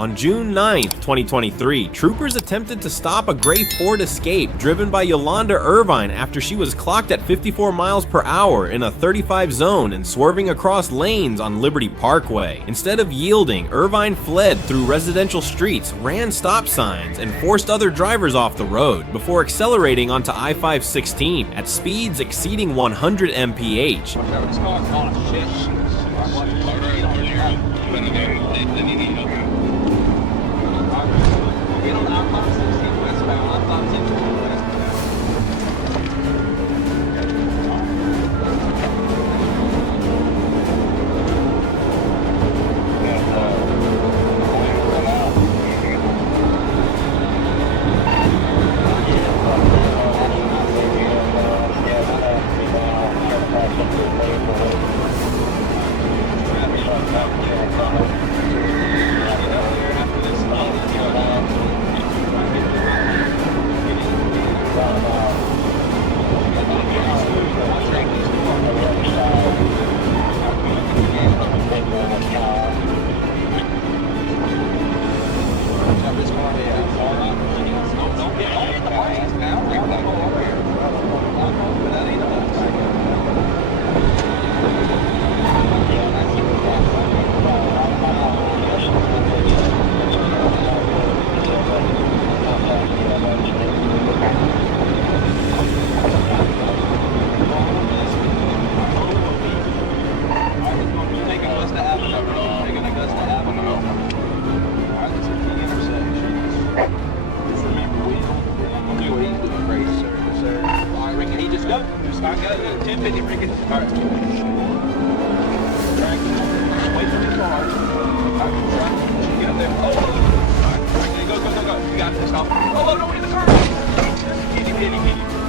On June 9th, 2023, troopers attempted to stop a gray Ford Escape driven by Yolanda Irvine after she was clocked at 54 miles per hour in a 35 zone and swerving across lanes on Liberty Parkway. Instead of yielding, Irvine fled through residential streets, ran stop signs, and forced other drivers off the road before accelerating onto I-516 at speeds exceeding 100 mph.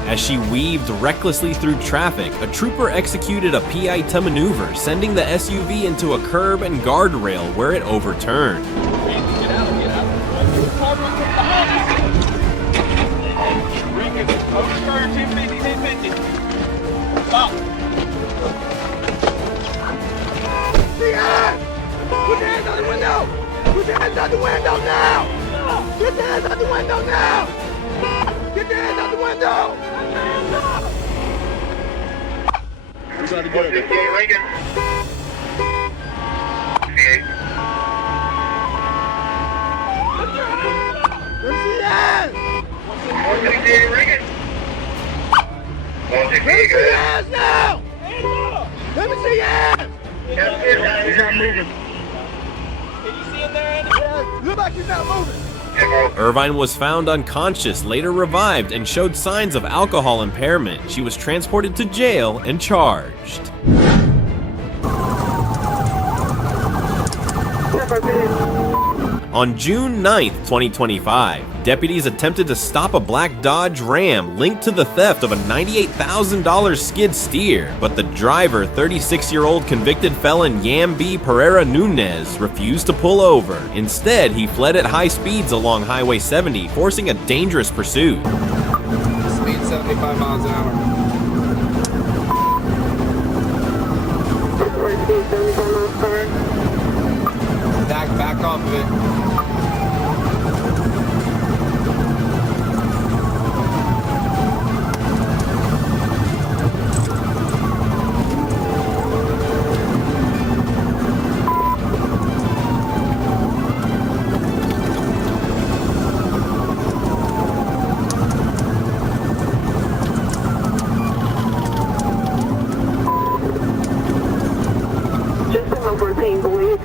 As she weaved recklessly through traffic, a trooper executed a PI maneuver, sending the SUV into a curb and guardrail where it overturned. Stop! Put your hands out the window! Put your hands out the window now! Get your hands out the window now! Get your hands out the window! We got to get it. Lincoln. Let me see your hands! Let me see your hands now! Let me see your hands! He's not moving. Can you see him there, Andy? Yeah, look like he's not moving. Irvine was found unconscious, later revived, and showed signs of alcohol impairment. She was transported to jail and charged. On June 9th, 2025, deputies attempted to stop a black Dodge Ram linked to the theft of a $98,000 skid steer, but the driver, 36-year-old convicted felon Yambi Pereira Nunez, refused to pull over. Instead, he fled at high speeds along Highway 70, forcing a dangerous pursuit. Speed 75 miles an hour. Speed 75 miles per hour. Back off of it.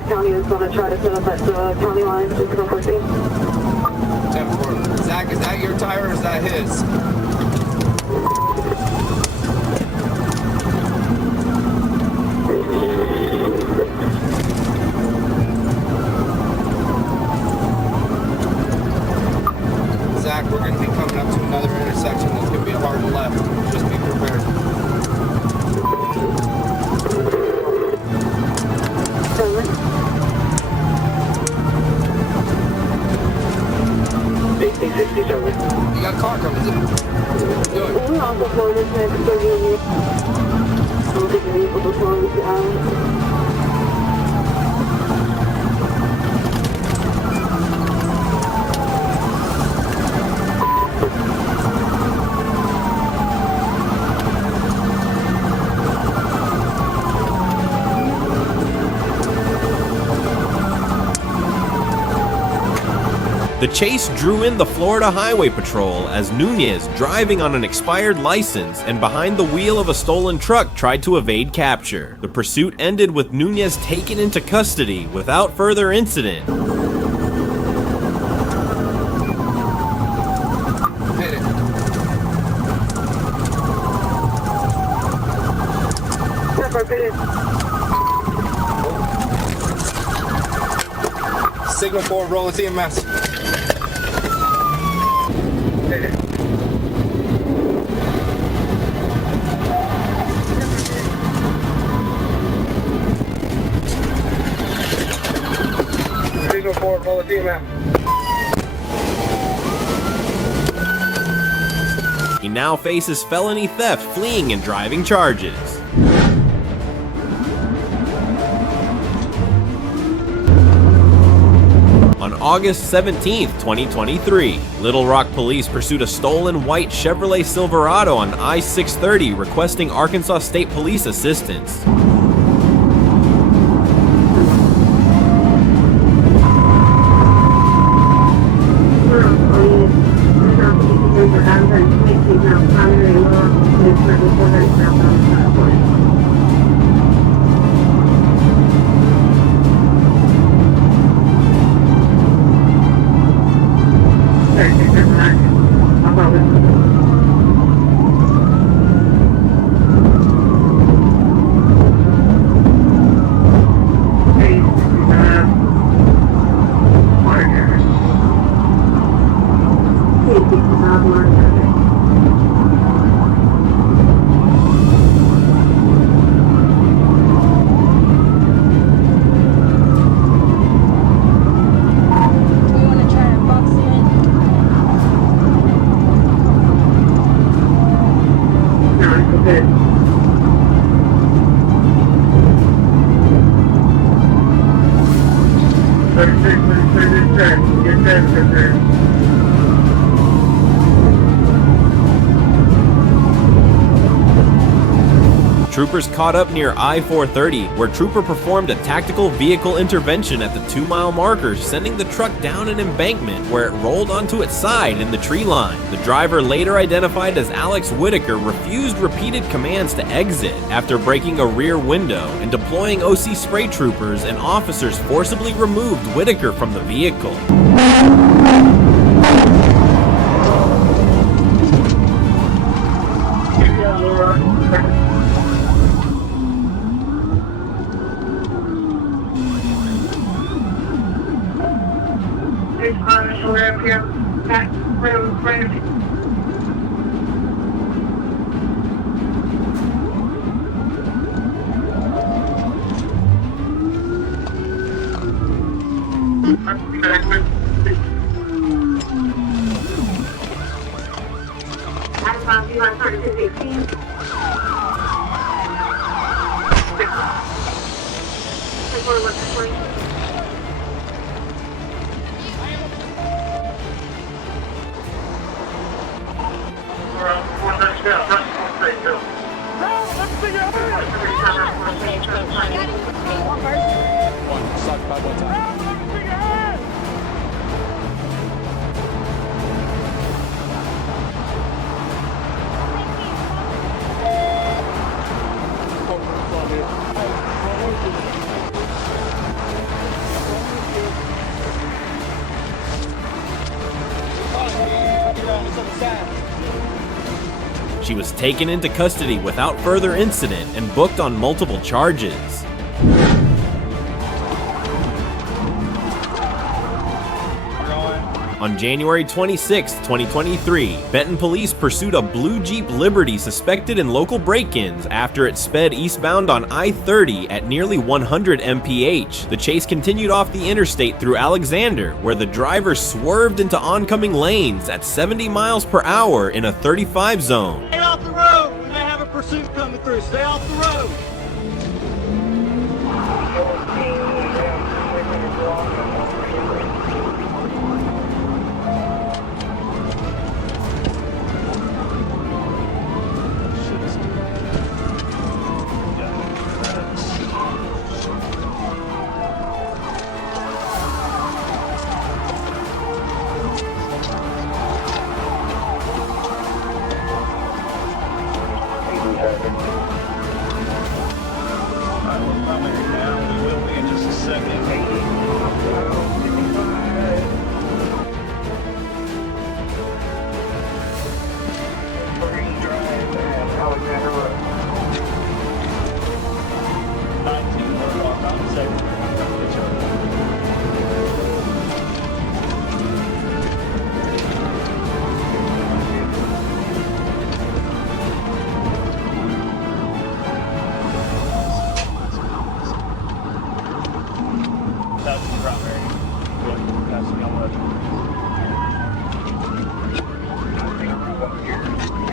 County is going to try to set up at the county line, just go 14. 10-4. Zach, is that your tire or is that his? Zach, we're going to be coming up to another intersection that's going to be a hard left. Just be prepared. You got a car coming. Do it. We're also going this next 30 minutes. We'll take the vehicle before we get out. The chase drew in the Florida Highway Patrol as Nunez, driving on an expired license and behind the wheel of a stolen truck, tried to evade capture. The pursuit ended with Nunez taken into custody without further incident. Hit it. Signal forward, rolling TMS. Signal forward, rolling TMS. He now faces felony theft, fleeing, and driving charges. On August 17, 2023, Little Rock police pursued a stolen white Chevrolet Silverado on I-630 requesting Arkansas State Police assistance. Troopers caught up near I-430, where Trooper performed a tactical vehicle intervention at the 2-mile marker, sending the truck down an embankment where it rolled onto its side in the tree line. The driver, later identified as Alex Whitaker, refused repeated commands to exit after breaking a rear window, and deploying OC spray troopers and officers forcibly removed Whitaker from the vehicle. She was taken into custody without further incident and booked on multiple charges. On January 26, 2023, Benton police pursued a blue Jeep Liberty suspected in local break-ins after it sped eastbound on I-30 at nearly 100 mph. The chase continued off the interstate through Alexander, where the driver swerved into oncoming lanes at 70 miles per hour in a 35 zone. Stay off the road! We may have a pursuit coming through. Stay off the road! You're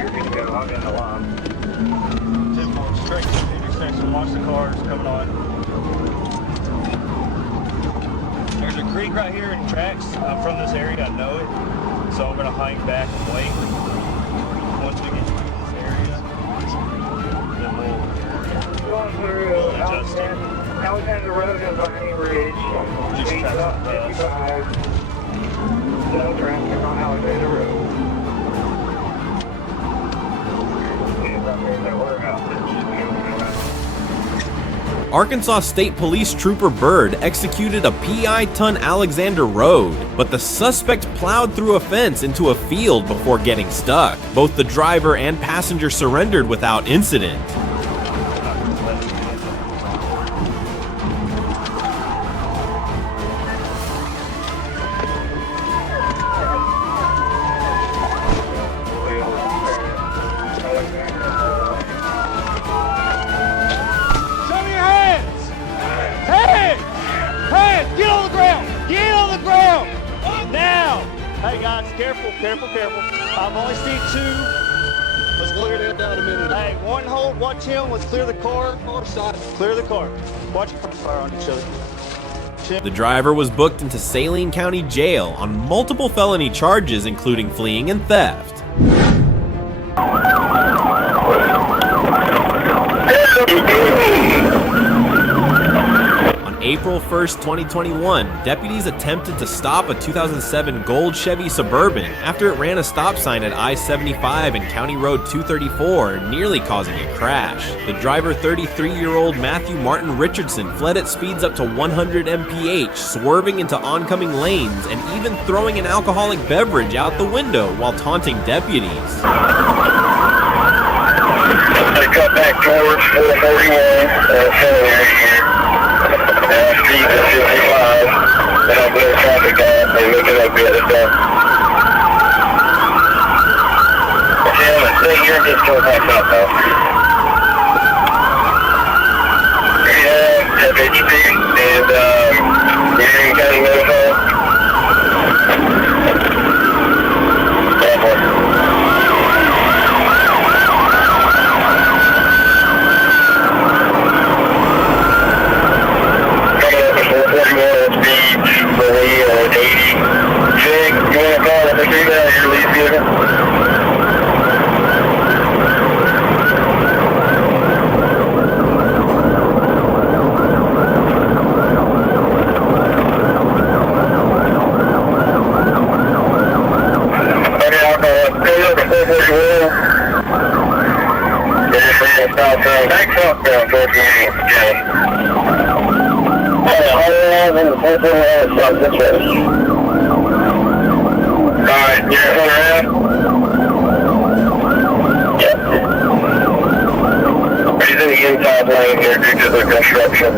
good to go. I'm in the line. 10-4, straight to the intersection. Watch the cars coming on. There's a creek right here in tracks. I'm from this area, I know it. So I'm gonna hang back and wait. Once we get through this area, then Going through Alexander Road and Vining Ridge. Just East past up the 55. No traffic on Alexander Road. Arkansas State Police Trooper Bird executed a PI on Alexander Road, but the suspect plowed through a fence into a field before getting stuck. Both the driver and passenger surrendered without incident. Hey guys, careful. I've only seen two. Let's clear that down a minute. Hey, one hold, watch him. Let's clear the car. Clear the car. Watch fire on each other. The driver was booked into Saline County Jail on multiple felony charges, including fleeing and theft. On April 1st, 2021, deputies attempted to stop a 2007 gold Chevy Suburban after it ran a stop sign at I-75 and County Road 234, nearly causing a crash. The driver, 33-year-old Matthew Martin Richardson, fled at speeds up to 100 mph, swerving into oncoming lanes and even throwing an alcoholic beverage out the window while taunting deputies. They cut back towards 441, speed is 55, they don't clear traffic down, they look it up at the stuff. Tim, I think you're just going back up though. FHP, and Union County Medical. Alright, you're going around? Yep. He's in the inside lane here due to the construction.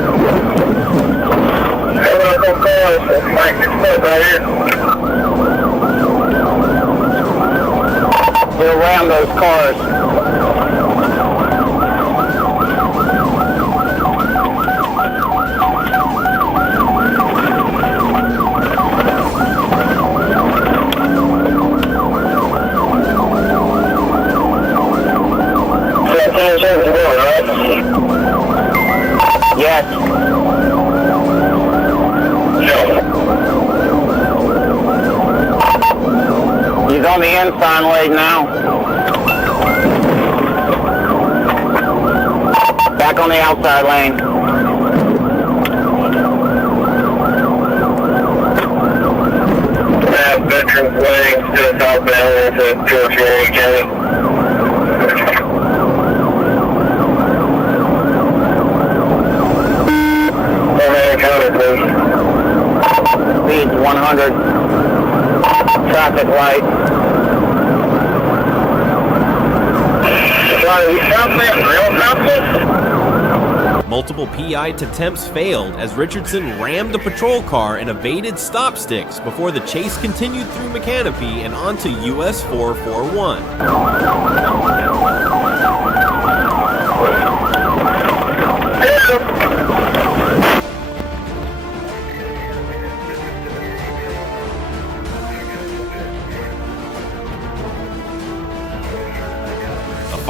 Hello, cars. That's Mike, it's right here. We're around those cars. Yes. He's on the inside lane now. Back on the outside lane. Veterans Way to the southbound to George Union County. Speed 100. Traffic light. Multiple PI attempts failed as Richardson rammed a patrol car and evaded stop sticks before the chase continued through Mechanipe and onto US 441.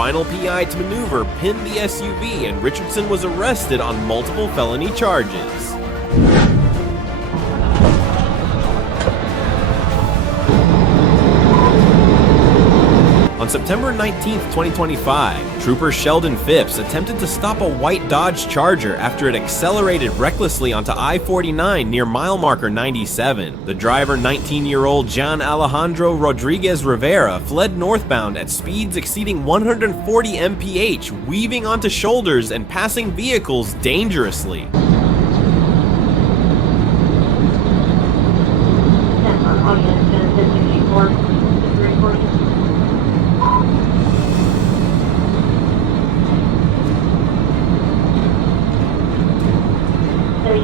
final PI to maneuver pinned the SUV, and Richardson was arrested on multiple felony charges. On September 19, 2025, Trooper Sheldon Phipps attempted to stop a white Dodge Charger after it accelerated recklessly onto I-49 near mile marker 97. The driver, 19-year-old John Alejandro Rodriguez Rivera, fled northbound at speeds exceeding 140 mph, weaving onto shoulders and passing vehicles dangerously.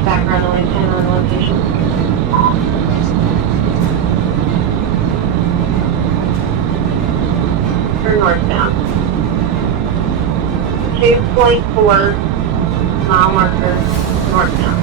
Background noise and on location. Turn northbound. 2.4 mile marker northbound.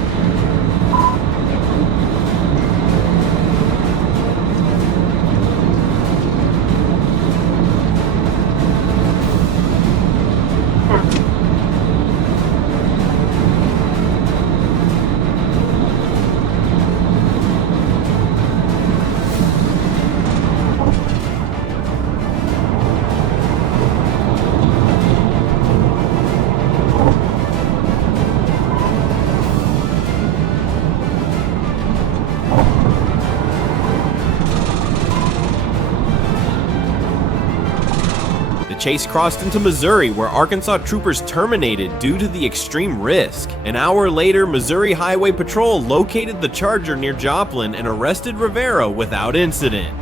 Chase crossed into Missouri, where Arkansas troopers terminated due to the extreme risk. An hour later, Missouri Highway Patrol located the Charger near Joplin and arrested Rivera without incident.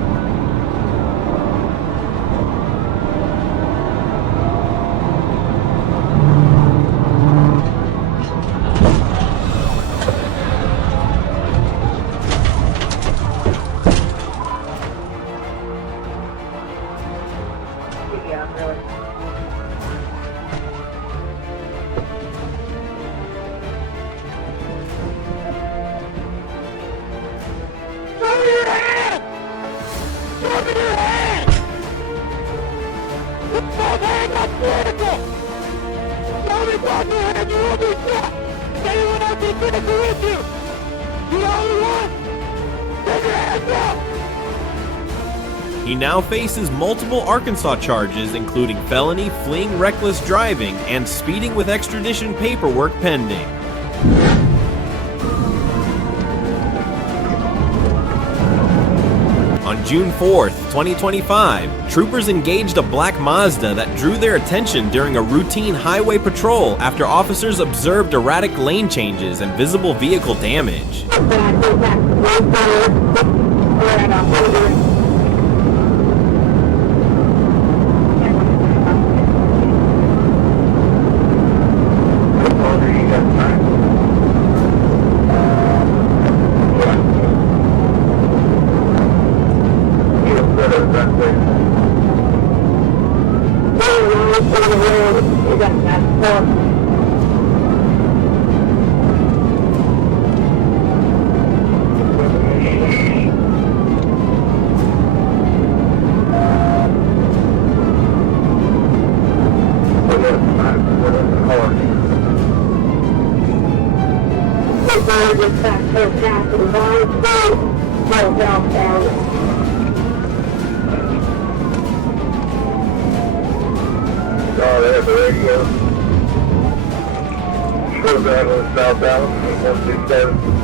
He now faces multiple Arkansas charges, including felony, fleeing reckless driving, and speeding with extradition paperwork pending. On June 4th, 2025, troopers engaged a black Mazda that drew their attention during a routine highway patrol after officers observed erratic lane changes and visible vehicle damage. Oh, there's the radio. Showdown on South Allen, 167.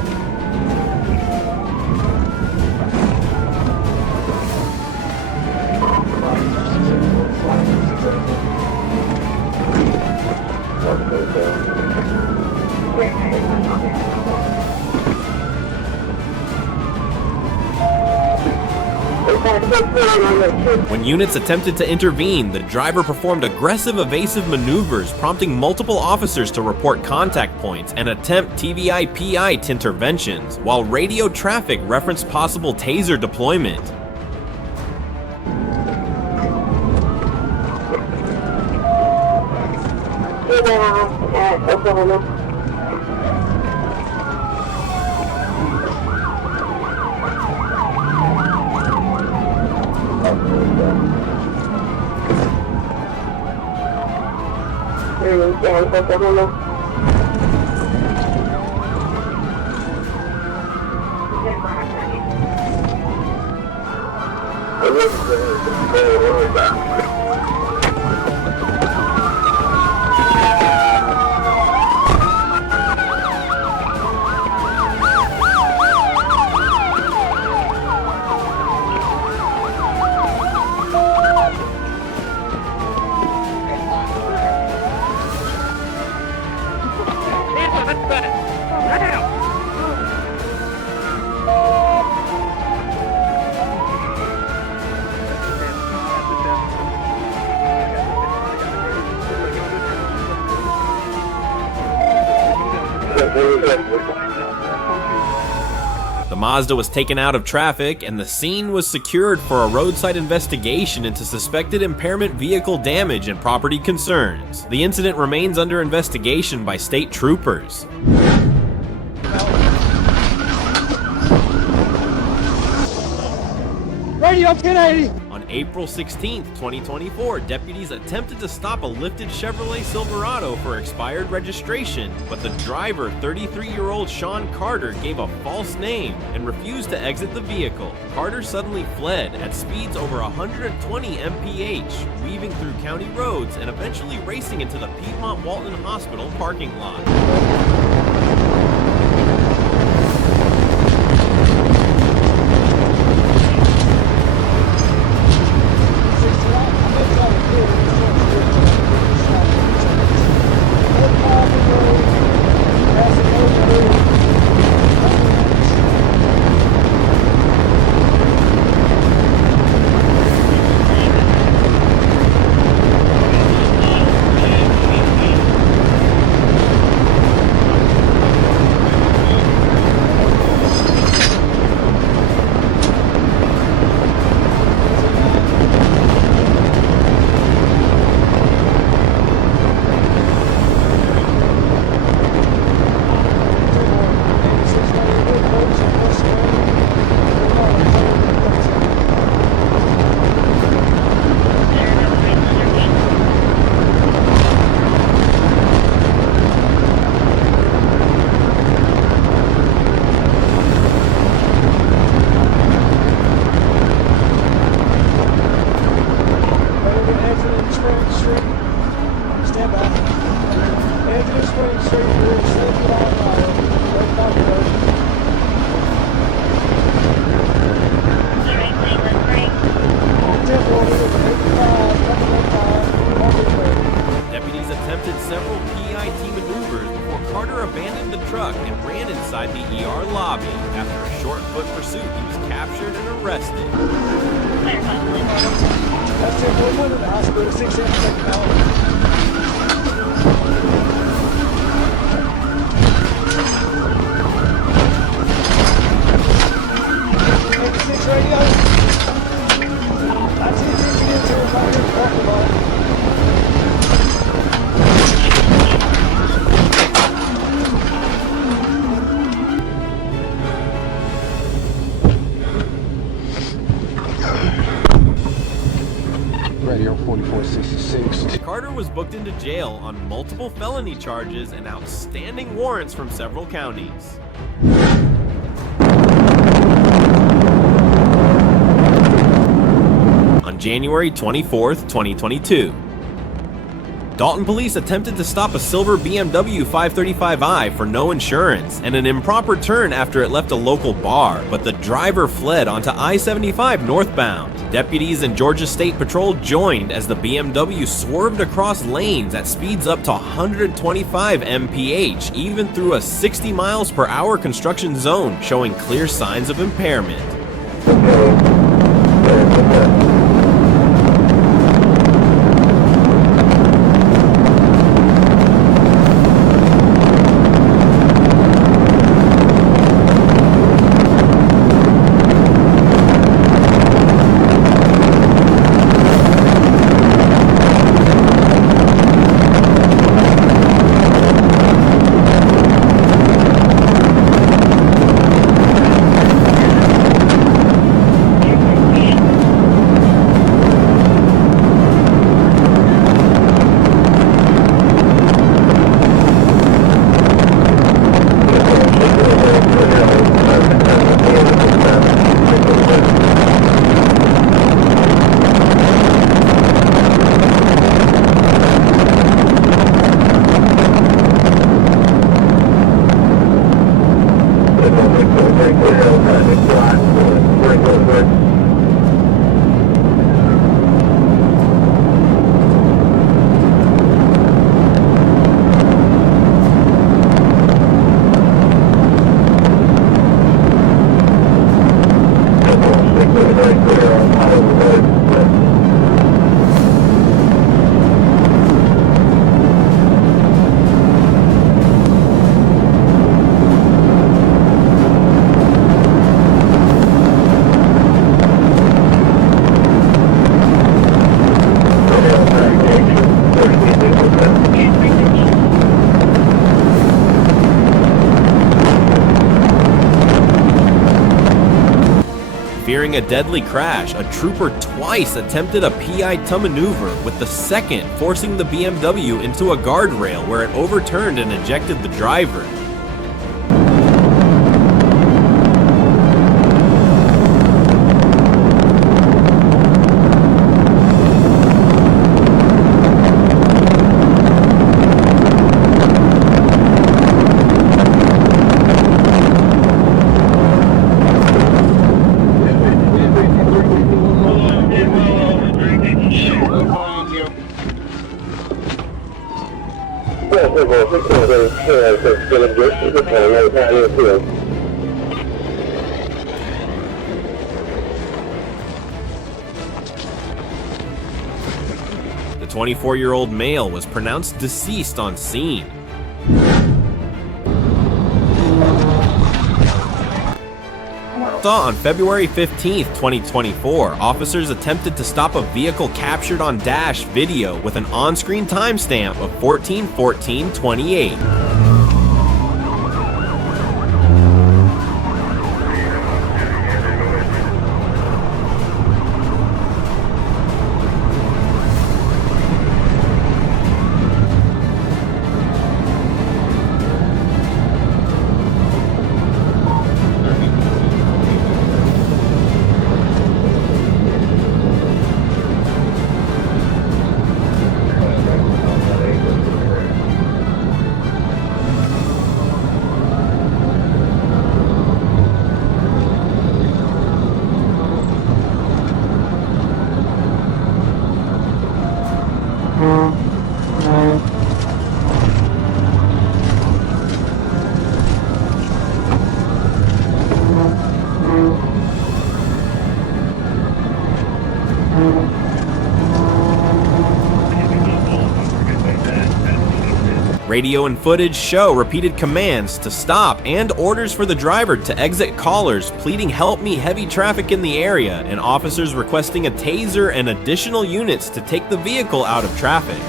When units attempted to intervene, the driver performed aggressive evasive maneuvers, prompting multiple officers to report contact points and attempt TVI-PI interventions, while radio traffic referenced possible taser deployment. The Mazda was taken out of traffic and the scene was secured for a roadside investigation into suspected impairment vehicle damage and property concerns. The incident remains under investigation by state troopers. Radio 1080. On April 16, 2024, deputies attempted to stop a lifted Chevrolet Silverado for expired registration, but the driver, 33-year-old Sean Carter, gave a false name and refused to exit the vehicle. Carter suddenly fled at speeds over 120 mph, weaving through county roads and eventually racing into the Piedmont Walton Hospital parking lot. Deputies attempted several PIT maneuvers before Carter abandoned the truck and ran inside the ER lobby. After a short foot pursuit, he was captured and arrested. That's it. We're going to the hospital. 6 radio. That's it. You can get to it right here in the parking lot. Radio 4466. Carter was booked into jail on multiple felony charges and outstanding warrants from several counties. On January 24th, 2022, Dalton police attempted to stop a silver BMW 535i for no insurance and an improper turn after it left a local bar, but the driver fled onto I-75 northbound. Deputies and Georgia State Patrol joined as the BMW swerved across lanes at speeds up to 125 mph, even through a 60 miles per hour construction zone, showing clear signs of impairment. Fearing a deadly crash, a trooper twice attempted a PI-2 maneuver, with the second forcing the BMW into a guardrail where it overturned and ejected the driver. The 24-year-old male was pronounced deceased on scene. On February 15th, 2024, officers attempted to stop a vehicle captured on dash video with an on-screen timestamp of 14:14:28. Radio and footage show repeated commands to stop and orders for the driver to exit callers pleading "help me, heavy traffic in the area," and officers requesting a taser and additional units to take the vehicle out of traffic.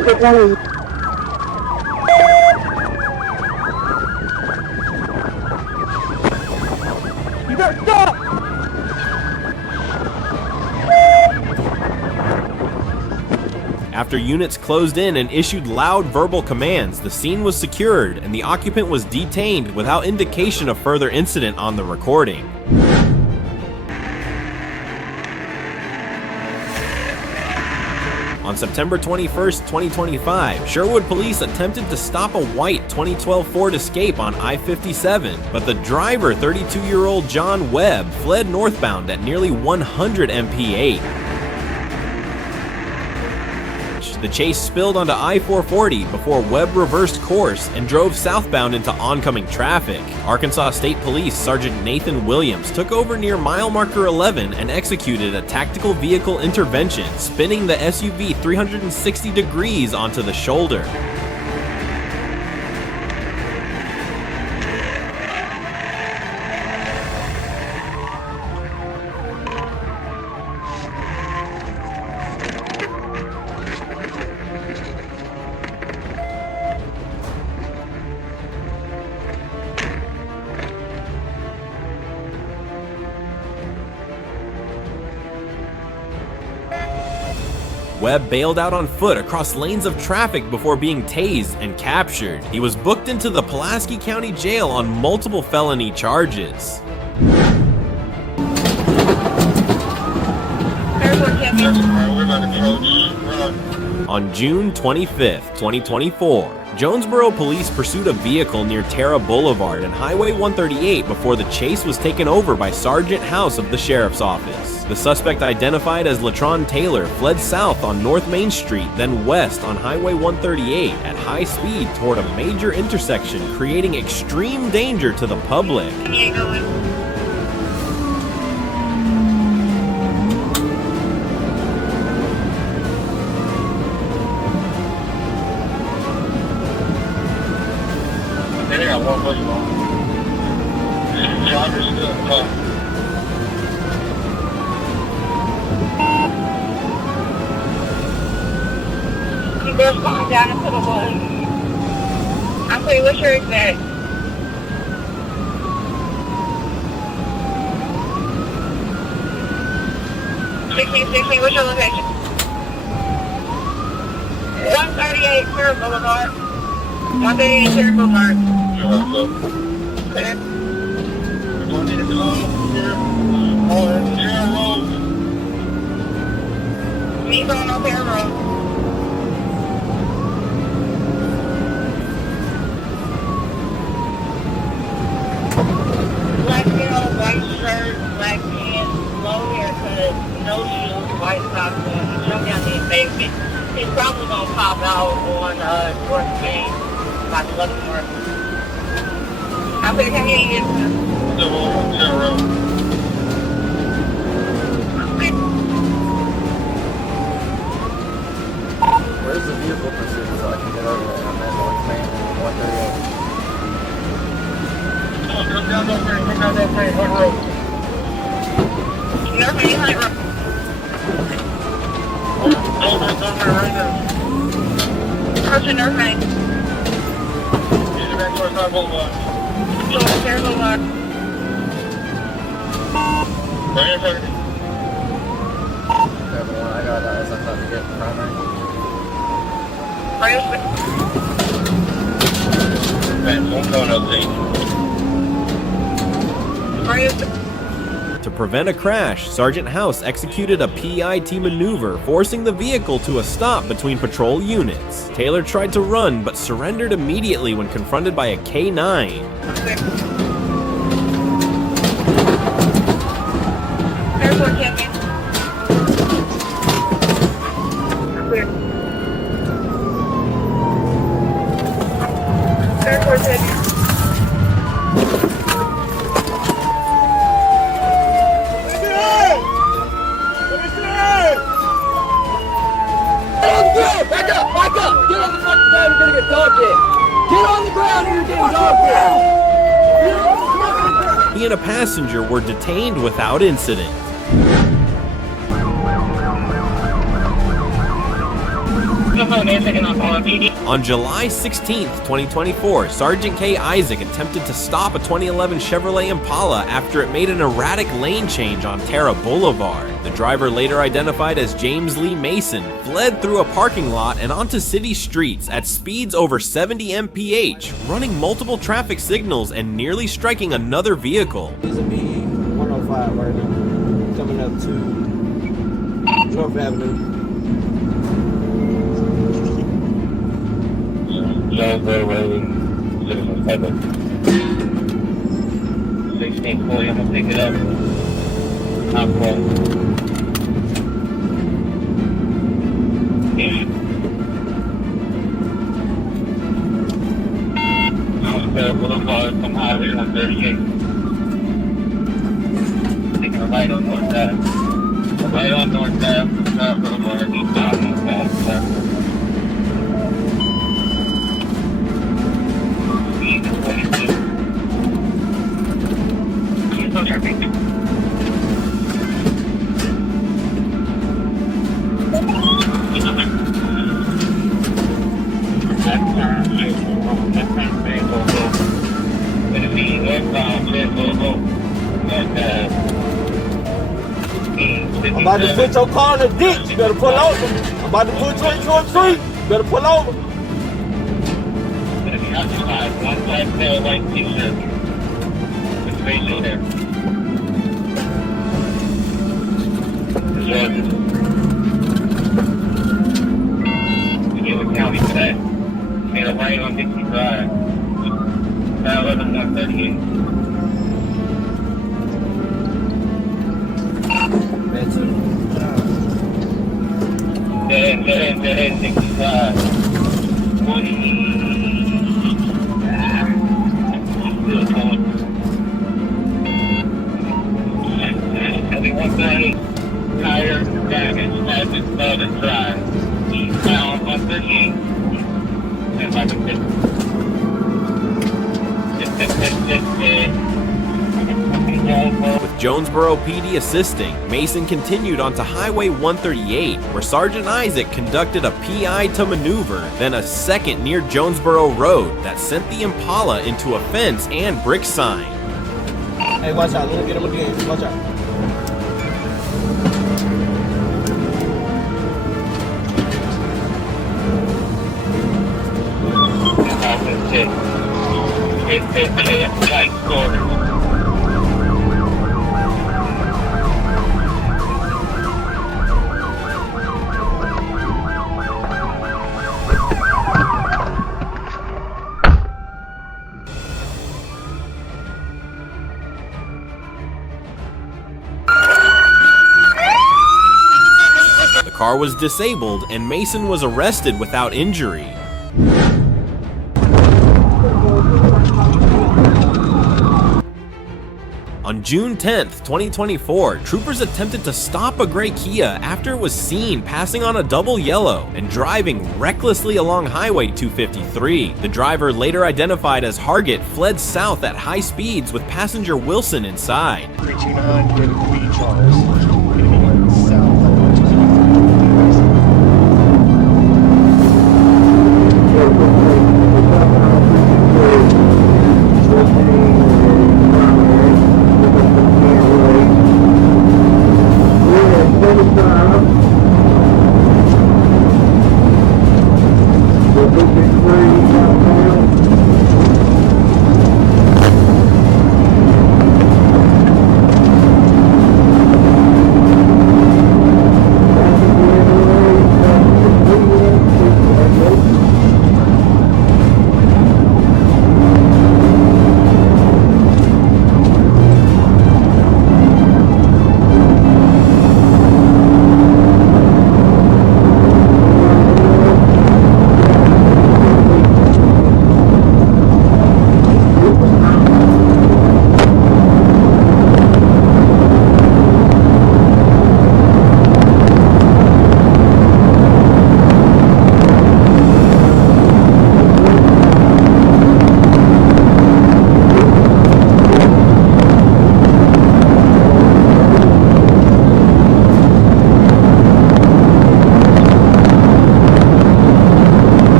Good morning. You better stop! After units closed in and issued loud verbal commands, the scene was secured and the occupant was detained without indication of further incident on the recording. On September 21st, 2025, Sherwood police attempted to stop a white 2012 Ford Escape on I-57, but the driver, 32-year-old John Webb, fled northbound at nearly 100 mph. The chase spilled onto I-440 before Webb reversed course and drove southbound into oncoming traffic. Arkansas State Police Sergeant Nathan Williams took over near mile marker 11 and executed a tactical vehicle intervention, spinning the SUV 360 degrees onto the shoulder. Webb bailed out on foot across lanes of traffic before being tased and captured. He was booked into the Pulaski County Jail on multiple felony charges. Airport We're about to approach. On June 25th, 2024, Jonesboro police pursued a vehicle near Terra Boulevard and Highway 138 before the chase was taken over by Sergeant House of the Sheriff's Office. The suspect, identified as Latron Taylor, fled south on North Main Street, then west on Highway 138 at high speed toward a major intersection, creating extreme danger to the public. They got one push on. Driver's still in the car. You girls going down into the woods. I'm pretty what's your exact? 16, what's your location? 138 Clear Boulevard. 138 Clear Boulevard. Okay. Going in the zone here. On Terra Road. Me going on Terra Road. Black girl, white shirt, black pants, low haircut, no shoes, white socks on, jump down the embankment. He's probably gonna pop out on North Main by the Leavenworth. I'm gonna come in here. Still on Terra Road. Where's the vehicle pursuit so I can get over there? I'm at North Main, 138. Come down that way, Hunt Road. North Main, Hunt Road. Right now. Approaching North Main. Get back towards Terra Boulevard. Terra Boulevard. Right here, Terra. Everyone, I got eyes. I'm about to get primary. Man, one going up there. To prevent a crash, Sergeant House executed a PIT maneuver, forcing the vehicle to a stop between patrol units. Taylor tried to run, but surrendered immediately when confronted by a K-9. Airport champion. Clear. Airport champion. Back up! Back up! Get on the fucking ground, you're gonna get dog hit! Get on the ground or you're getting dog hit! He and a passenger were detained without incident. On July 16th, 2024, Sergeant K. Isaac attempted to stop a 2011 Chevrolet Impala after it made an erratic lane change on Terra Boulevard. The driver, later identified as James Lee Mason, fled through a parking lot and onto city streets at speeds over 70 mph, running multiple traffic signals and nearly striking another vehicle. There's a BE 105 right now, coming up to North Avenue. Jonesboro Road, 1640, I'm gonna pick it up. Top roll. Boulevard from Highway 138. Taking a right on North Ave. Right on North Ave, Boulevard, east on North Ave. Speed is 22. Here's no traffic. I'm about to put your car in the ditch. You better pull over. I'm about to put you into a tree. You better pull over. One black tail, white t-shirt. With face in there. right on Dixie Drive. 11-138. Dead end, Dixie Drive. 20. Still going. Heavy 130. Tire damage has been spelled and drive. Eastbound 138. And like a With Jonesboro PD assisting, Mason continued onto Highway 138, where Sergeant Isaac conducted a PI to maneuver, then a second near Jonesboro Road that sent the Impala into a fence and brick sign. Hey, watch out. Let me get him again. Watch out. Tight corner. The car was disabled and Mason was arrested without injury. On June 10th, 2024, troopers attempted to stop a gray Kia after it was seen passing on a double yellow and driving recklessly along Highway 253. The driver, later identified as Hargett, fled south at high speeds with passenger Wilson inside. 329, David Queen Charles. Heading south.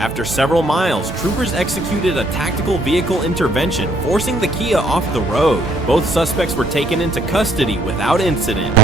After several miles, troopers executed a tactical vehicle intervention, forcing the Kia off the road. Both suspects were taken into custody without incident.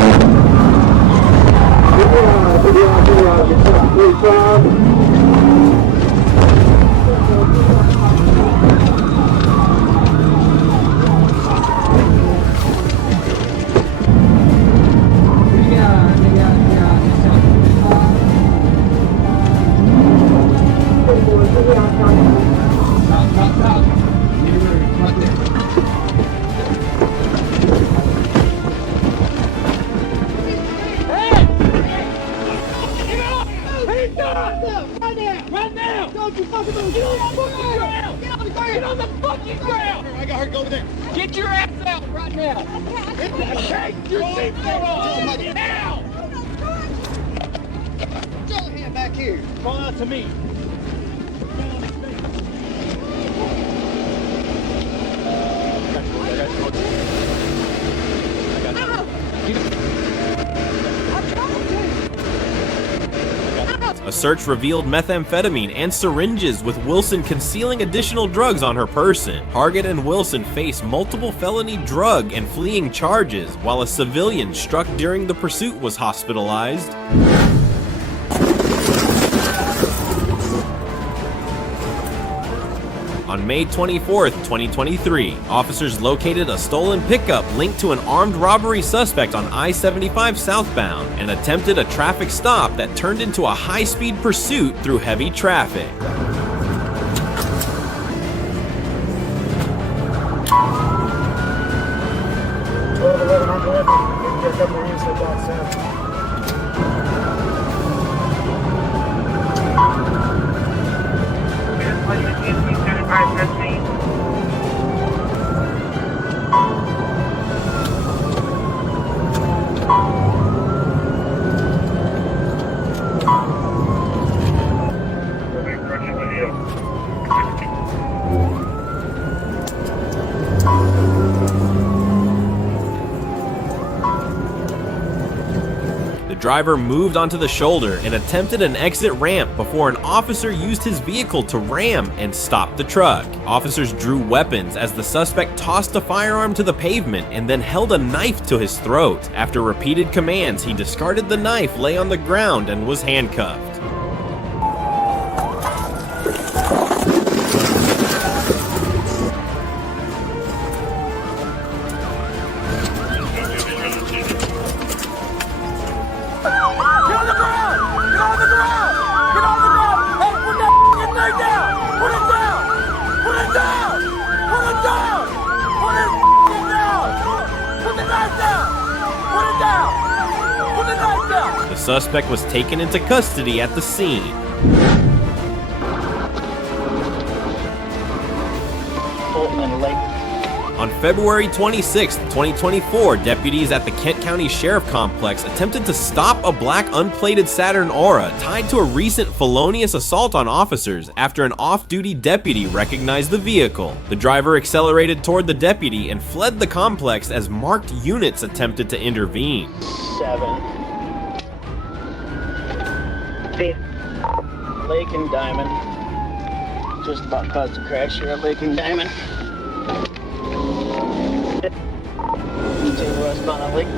Right now! Don't you fucking move! Get on the fucking ground! Get on the ground! Get on the fucking ground! I got her go over there. Get your ass out right now! Take your seatbelt off! Now! Get your hand back here. Call out to me. A search revealed methamphetamine and syringes, with Wilson concealing additional drugs on her person. Hargett and Wilson face multiple felony drug and fleeing charges, while a civilian struck during the pursuit was hospitalized. On On May 24th, 2023, officers located a stolen pickup linked to an armed robbery suspect on I-75 southbound and attempted a traffic stop that turned into a high-speed pursuit through heavy traffic. The driver moved onto the shoulder and attempted an exit ramp before an officer used his vehicle to ram and stop the truck. Officers drew weapons as the suspect tossed a firearm to the pavement and then held a knife to his throat. After repeated commands, he discarded the knife, lay on the ground, and was handcuffed. The suspect was taken into custody at the scene. On February 26, 2024, deputies at the Kent County Sheriff Complex attempted to stop a black unplated Saturn Aura tied to a recent felonious assault on officers after an off-duty deputy recognized the vehicle. The driver accelerated toward the deputy and fled the complex as marked units attempted to intervene. 7. Lake and Diamond. Just about caused a crash here at Lake and Diamond. Continue westbound on Lake.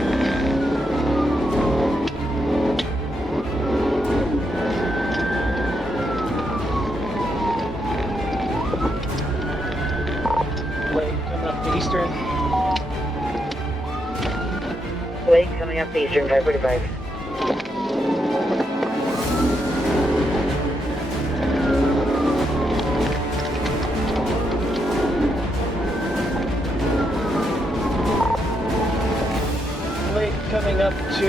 Lake coming up to Eastern. Lake coming up to Eastern, 545. Coming up to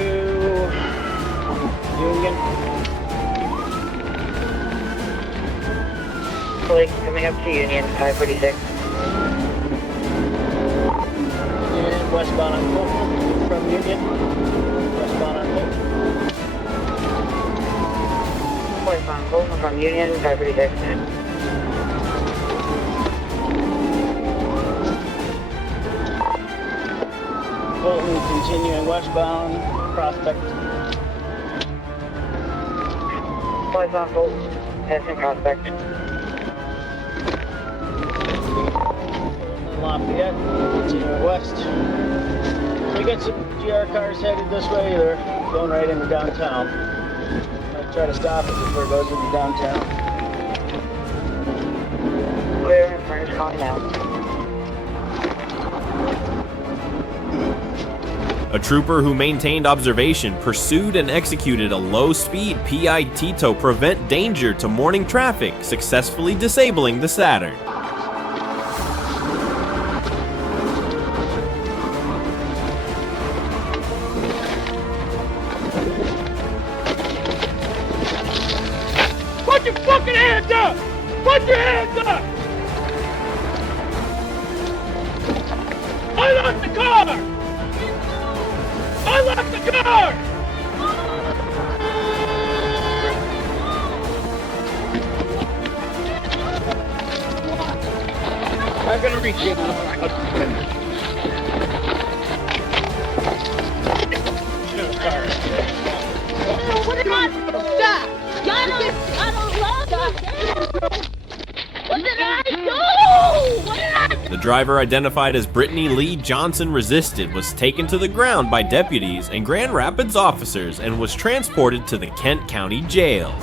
Union. Lake coming up to Union, 546. And westbound on Fulton from Union. Westbound on Fulton. Westbound Fulton from Union, 546. Fulton continuing westbound, Prospect. Westbound Fulton, passing Prospect. Lafayette, continuing west. We got some GR cars headed this way, they're going right into downtown. I'll try to stop it before it goes into downtown. Clear and furnace calling out. A trooper who maintained observation pursued and executed a low-speed PIT to prevent danger to morning traffic, successfully disabling the Saturn. Put your fucking hands up! Put your hands up! I locked the car! I locked the car! I'm gonna reach in. What am I? Stop! Y'all don't love me. What did I do? What did I do? The driver, identified as Brittany Lee Johnson, resisted, was taken to the ground by deputies and Grand Rapids officers and was transported to the Kent County Jail.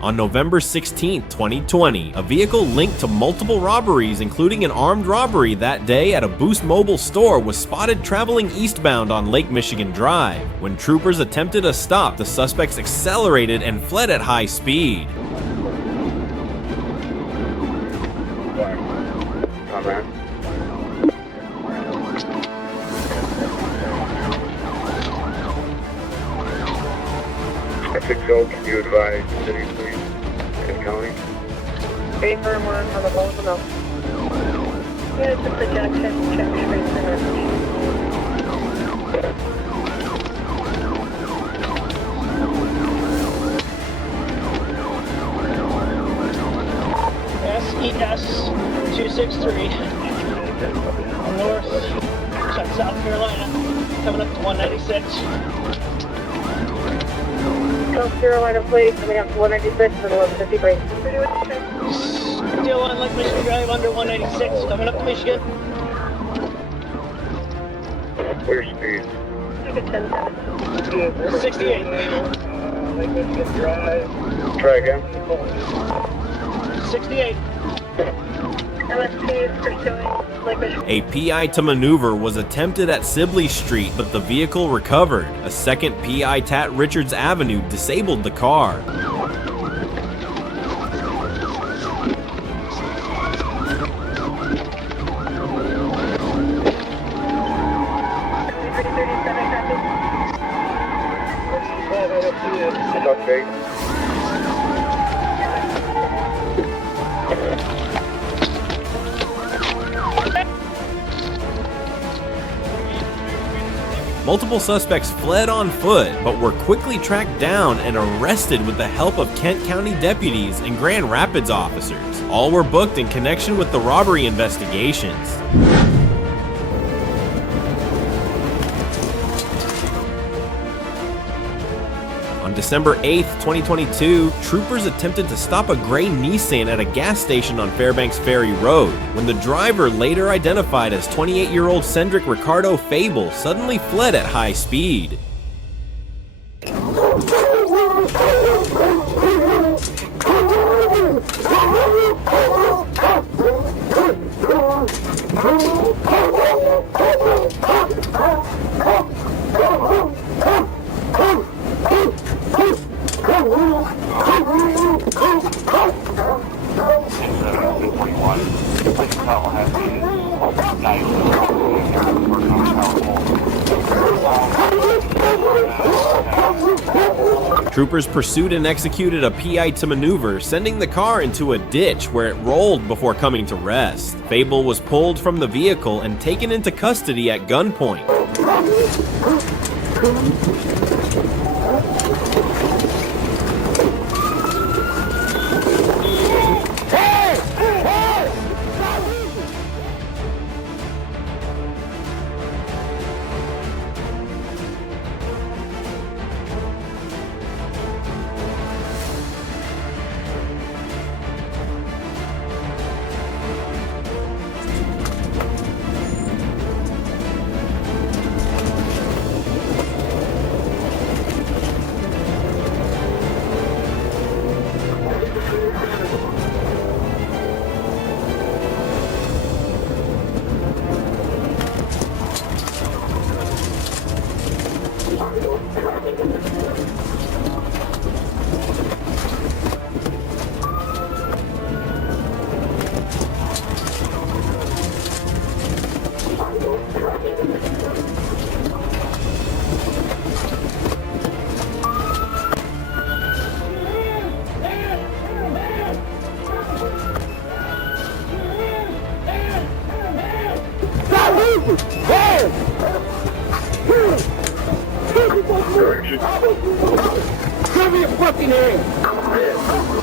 On November 16, 2020, a vehicle linked to multiple robberies, including an armed robbery that day at a Boost Mobile store, was spotted traveling eastbound on Lake Michigan Drive. When troopers attempted a stop, the suspects accelerated and fled at high speed. Can you advise the city, please, and county? Being firm on the boat, no. Yeah, it's a projection, check straight to message. SES 263 north, South Carolina, coming up to 196. South Carolina plate coming up to 196 and 153. Still on Lake Michigan Drive under 196, coming up to Michigan. Clear speed. 68. Lake Michigan Drive. Try again. 68. LSP is pursuing Lake Michigan. A PI to maneuver was attempted at Sibley Street, but the vehicle recovered. A second PI at Richards Avenue disabled the car. Multiple suspects fled on foot, but were quickly tracked down and arrested with the help of Kent County deputies and Grand Rapids officers. All were booked in connection with the robbery investigations. On December 8th, 2022, troopers attempted to stop a gray Nissan at a gas station on Fairbanks Ferry Road, when the driver, later identified as 28-year-old Cedric Ricardo Fable, suddenly fled at high speed. Troopers pursued and executed a PI to maneuver, sending the car into a ditch where it rolled before coming to rest. Fable was pulled from the vehicle and taken into custody at gunpoint.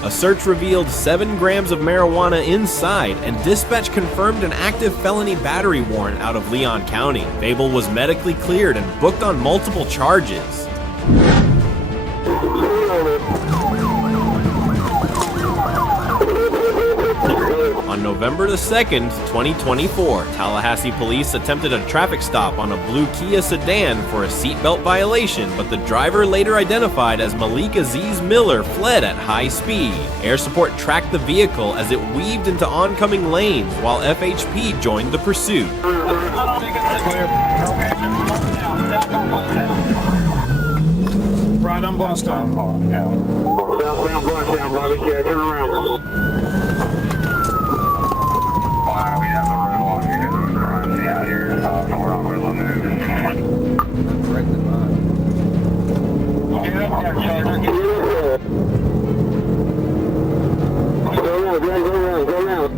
A search revealed 7 grams of marijuana inside, and dispatch confirmed an active felony battery warrant out of Leon County. Fable was medically cleared and booked on multiple charges. On November the 2nd, 2024, Tallahassee police attempted a traffic stop on a blue Kia sedan for a seatbelt violation, but the driver, later identified as Malik Aziz Miller, fled at high speed. Air support tracked the vehicle as it weaved into oncoming lanes, while FHP joined the pursuit. Right on Boston. Southbound Boston, Bobby, yeah, turn around. Wow, we have a road walk here. We're out here, somewhere on Willow Move. Get up there, Charger. Get up there. Go around, go around, go around.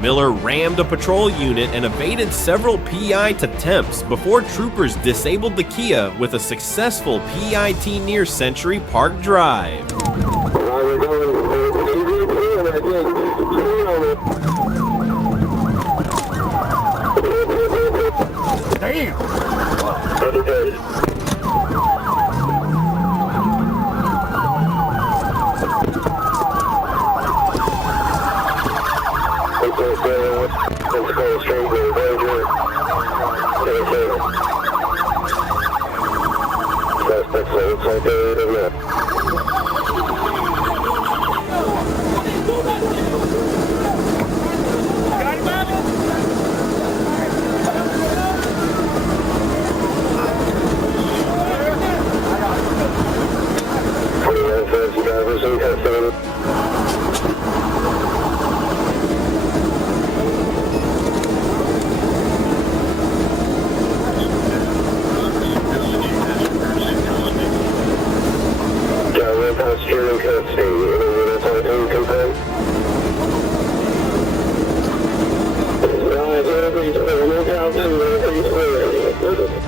Miller rammed a patrol unit and evaded several PI attempts before troopers disabled the Kia with a successful PIT near Century Park Drive.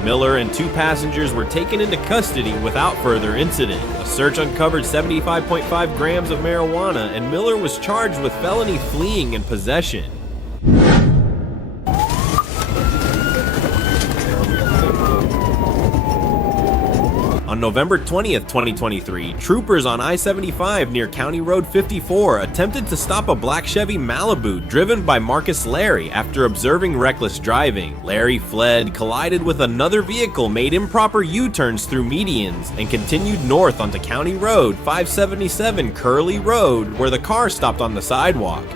Miller and two passengers were taken into custody without further incident. A search uncovered 75.5 grams of marijuana, and Miller was charged with felony fleeing and possession. On November 20th, 2023, troopers on I-75 near County Road 54 attempted to stop a black Chevy Malibu driven by Marcus Larry after observing reckless driving. Larry fled, collided with another vehicle, made improper U-turns through medians, and continued north onto County Road 577 Curly Road, where the car stopped on the sidewalk.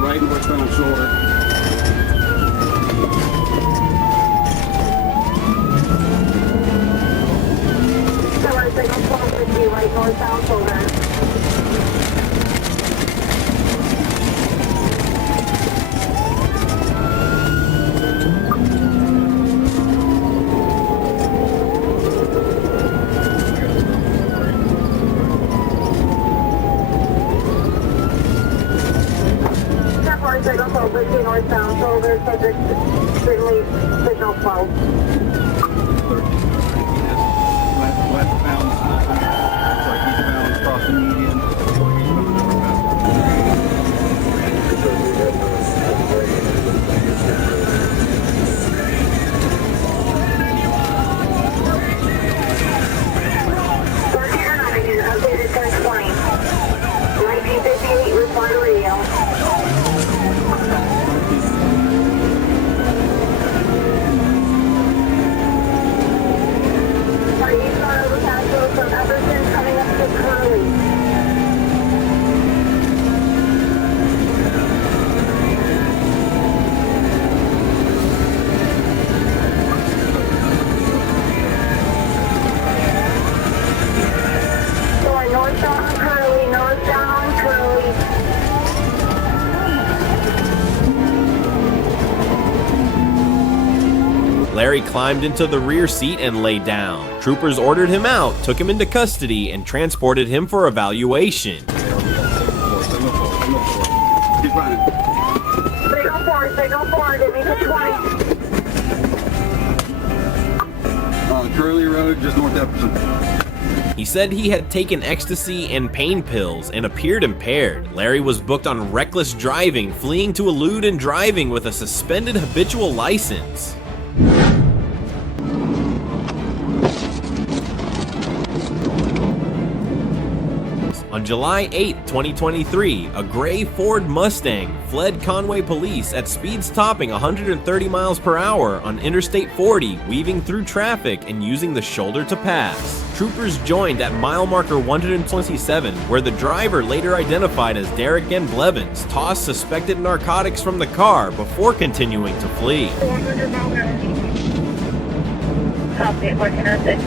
Right northbound shoulder. Right northbound shoulder. Northbound shoulder, subject certainly signal 12. Westbound, eastbound, crossing median. Larry climbed into the rear seat and lay down. Troopers ordered him out, took him into custody, and transported him for evaluation. Stay go forward, give me the 20. Curly Road, just north Epperson. He said he had taken ecstasy and pain pills and appeared impaired. Larry was booked on reckless driving, fleeing to elude and driving with a suspended habitual license. On July 8, 2023, a gray Ford Mustang fled Conway police at speeds topping 130 miles per hour on Interstate 40, weaving through traffic and using the shoulder to pass. Troopers joined at mile marker 127, where the driver, later identified as Derek N. Blevins, tossed suspected narcotics from the car before continuing to flee. Copy, working on it.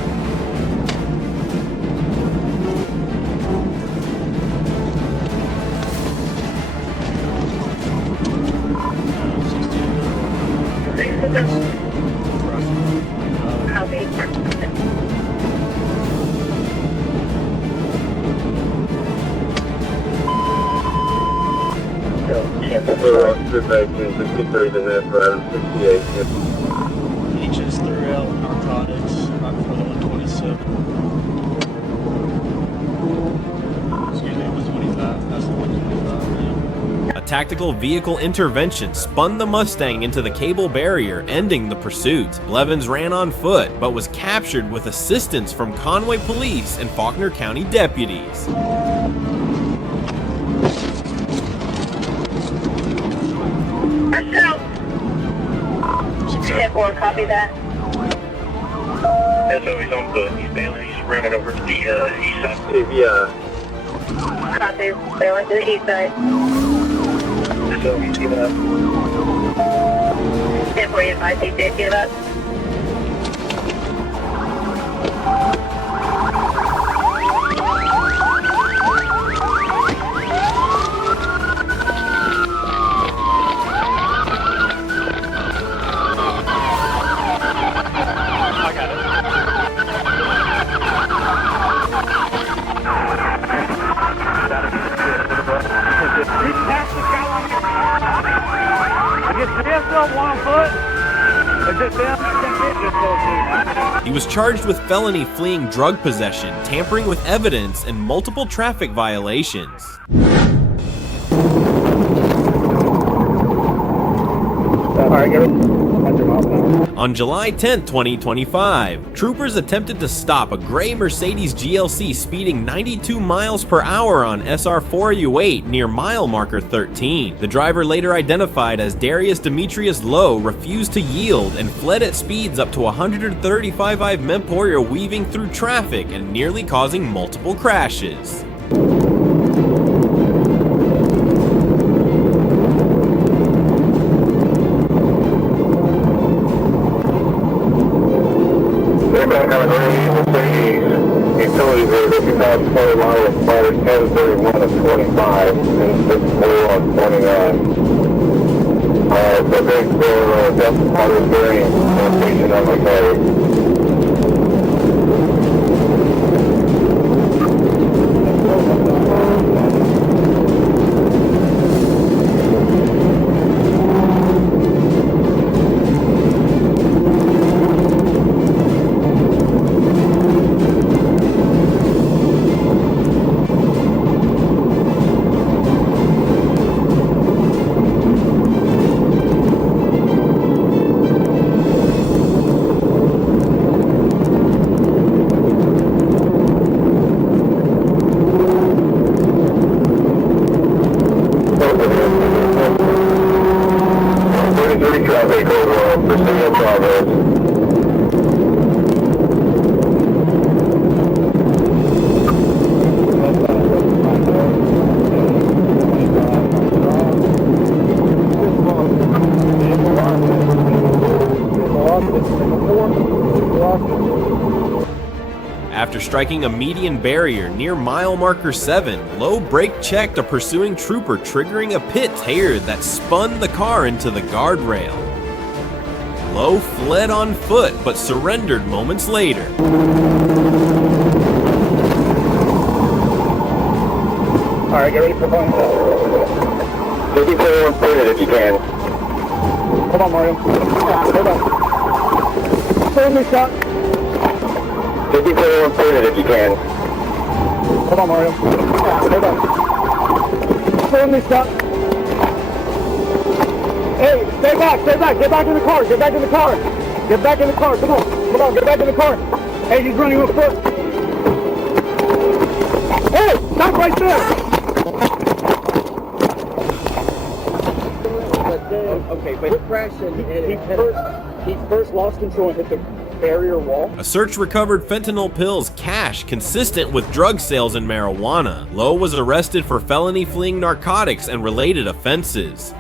He just threw out narcotics right before the 127. Excuse me, it was 25. That's the 125 now. A tactical vehicle intervention spun the Mustang into the cable barrier, ending the pursuit. Blevins ran on foot, but was captured with assistance from Conway police and Faulkner County deputies. Copy that. SOB's on foot. He's bailing. He's running over to the east side. Copy. Bailing to the east side. SOB's giving up. 1045, he did give up. He was charged with felony fleeing drug possession, tampering with evidence, and multiple traffic violations. On July 10, 2025, troopers attempted to stop a gray Mercedes GLC speeding 92 miles per hour on SR 4U8 near mile marker 13. The driver, later identified as Darius Demetrius Lowe, refused to yield and fled at speeds up to 135 mph, weaving through traffic and nearly causing multiple crashes. Utilities are 50,000 mile expires 10/31 of 25 and 6/4 of 29. So thanks for just monitoring location on my car. After striking a median barrier near mile marker 7, Lowe brake checked a pursuing trooper, triggering a pit tear that spun the car into the guardrail. Lowe fled on foot, but surrendered moments later. Alright, get ready for phone. 54 pointed if you can. Hold on, Mario. Hold on. Hold me, shot. 54 pointed if you can. Hold on, Mario. Hold on. Hold me, shot. Hey, stay back, get back in the car, get back in the car. Get back in the car, come on, get back in the car. Hey, he's running on foot. Hey, stop right there. Okay, but he first lost control and hit the barrier wall. A search recovered fentanyl pills, cash consistent with drug sales and marijuana. Lowe was arrested for felony fleeing narcotics and related offenses.